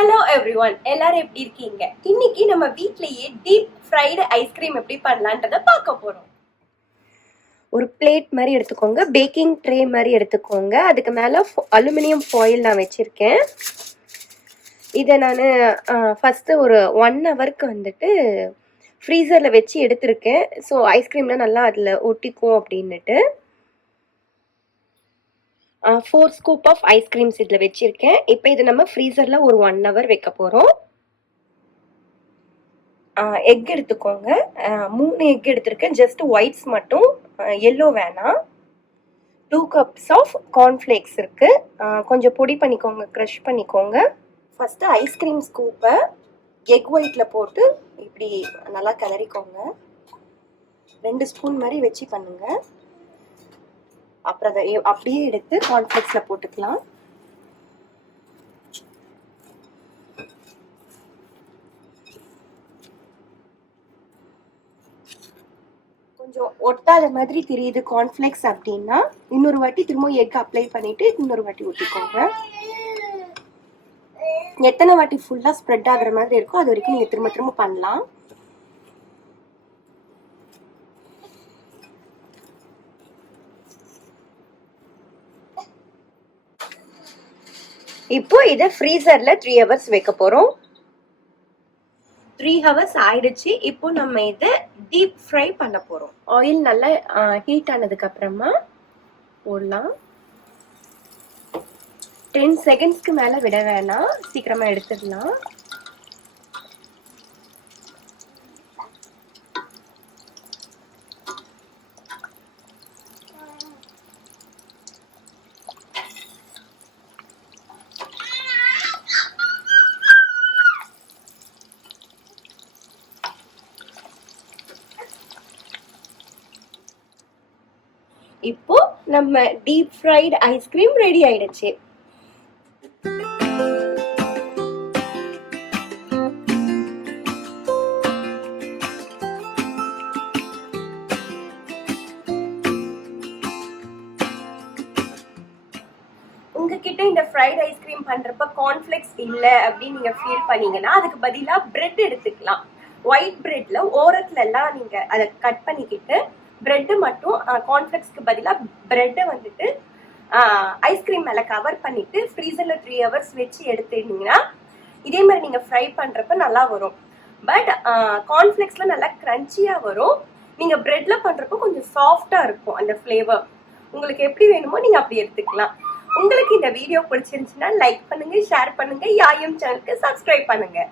Hello everyone, எல்லாரும் எப்படி இருக்கீங்க? இன்னைக்கு நம்ம வீட்லயே டீப் ஃப்ரைடு ஐஸ்கிரீம் எப்படி பண்ணலான்றத பார்க்க போறோம். ஒரு பிளேட் மாதிரி எடுத்துக்கோங்க, பேக்கிங் ட்ரே மாதிரி எடுத்துக்கோங்க. அதுக்கு மேலே அலுமினியம் ஃபாயில் நான் வச்சுருக்கேன். இதை நான் ஃபஸ்ட்டு ஒரு 1 ஹவருக்கு வந்துட்டு ஃப்ரீசரில் வச்சு எடுத்திருக்கேன். ஸோ ஐஸ்கிரீம்லாம் நல்லா அதில் ஒட்டிக்கும் அப்படின்னுட்டு 4 ஸ்கூப் ஆஃப் ஐஸ்கிரீம்ஸ் இதில் வச்சுருக்கேன். இப்போ இதை நம்ம ஃப்ரீசரில் ஒரு 1 ஹவர் வைக்க போகிறோம். எக் எடுத்துக்கோங்க. 3 எக் எடுத்திருக்கேன். ஜஸ்ட் ஒயிட்ஸ் மட்டும், எல்லோ வேணாம். 2 கப்ஸ் ஆஃப் கார்ன்ஃப்ளேக்ஸ் இருக்குது. கொஞ்சம் பொடி பண்ணிக்கோங்க, க்ரஷ் பண்ணிக்கோங்க. ஃபஸ்ட்டு ஐஸ்கிரீம் ஸ்கூப்பை எக் ஒயிட்டில் போட்டு இப்படி நல்லா கிளறிக்கோங்க. 2 ஸ்பூன் மாதிரி வச்சு பண்ணுங்கள். அப்புறம் அதை அப்படியே எடுத்து கார்ன்ஃப்ளேக்ஸில் போட்டுக்கலாம். கொஞ்சம் ஒட்டாத மாதிரி தெரியுது கார்ன்ஃப்ளேக்ஸ் அப்படின்னா இன்னொரு வாட்டி திரும்ப எக் அப்ளை பண்ணிட்டு இன்னொரு வாட்டி ஊற்றிக்கோங்க. எத்தனை வாட்டி ஃபுல்லாக ஸ்ப்ரெட் ஆகுற மாதிரி இருக்கோ அது வரைக்கும் நீங்கள் திரும்ப திரும்ப பண்ணலாம். இப்போ இதை ஃப்ரீசரில் 3 ஹவர்ஸ் வைக்க போகிறோம். 3 ஹவர்ஸ் ஆயிடுச்சு. இப்போ நம்ம இதை டீப் ஃப்ரை பண்ண போகிறோம். ஆயில் நல்லா ஹீட் ஆனதுக்கு அப்புறமா போடலாம். 10 செகண்ட்ஸ்க்கு மேலே விட வேணாம், சீக்கிரமாக எடுத்துடலாம். இப்போ நம்ம டீப் ஃப்ரைடு ஐஸ்கிரீம் ரெடி ஆயிடுச்சு. உங்ககிட்ட இந்த ஃப்ரைட் ஐஸ்கிரீம் பண்றப்ப கார்ன்ஃப்ளேக்ஸ் இல்லை அப்படின்னு நீங்க ஃபீல் பண்ணீங்கன்னா அதுக்கு பதிலாக பிரெட் எடுத்துக்கலாம். ஒயிட் பிரெட்ல ஓரத்துல எல்லாம் நீங்க அதை கட் பண்ணிக்கிட்டு பிரெட்டு மட்டும் கார்ன்ஃப்ளேக்ஸ்க்கு பதிலாக பிரெட்டை வந்துட்டு ஐஸ்கிரீம் மேலே கவர் பண்ணிட்டு ஃப்ரீசரில் 3 ஹவர்ஸ் வச்சு எடுத்துட்டீங்கன்னா இதே மாதிரி நீங்கள் ஃப்ரை பண்ணுறப்ப நல்லா வரும். பட் கார்ன்ஃப்ளேக்ஸில் நல்லா க்ரன்ச்சியாக வரும். நீங்கள் பிரெட்டில் பண்ணுறப்போ கொஞ்சம் சாஃப்டாக இருக்கும் அந்த ஃப்ளேவர். உங்களுக்கு எப்படி வேணுமோ நீங்கள் அப்படி எடுத்துக்கலாம். உங்களுக்கு இந்த வீடியோ பிடிச்சிருந்துச்சுன்னா லைக் பண்ணுங்கள், ஷேர் பண்ணுங்கள், YaaYum சேனலுக்கு சப்ஸ்கிரைப் பண்ணுங்கள்.